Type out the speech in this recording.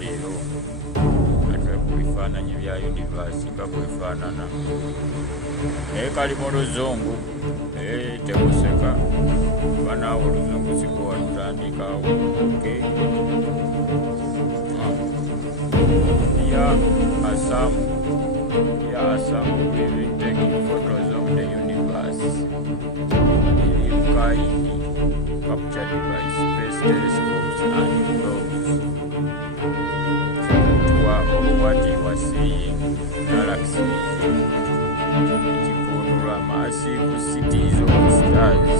olwaleero nga ku bifaananyi bya universe nga bwefaanana naye kali mu luzungu tekuseka kuba naawe oluzungu siko watutandikawo some we've taking photos of the universe in kind captured by space telescopes and globes. Tour of what you are seeing, galaxies, massive cities of stars,